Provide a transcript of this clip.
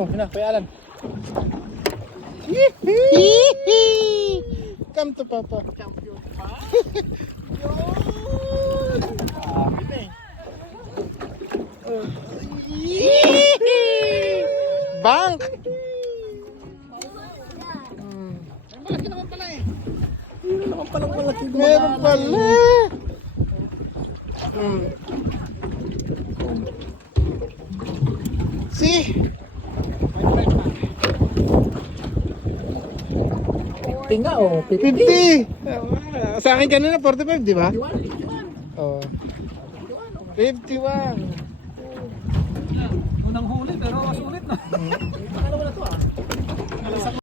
mo. Yun na, Kuya Alan. Come to Papa. Champion pa. Bank! Malaki naman pala eh. Meron naman palang malaki. Meron pala. See? Tinga oh. 50! Sa akin kanina 45, di ba? 51. Oo. 51. Unang huli pero sulit na. Pangalawa na to ah.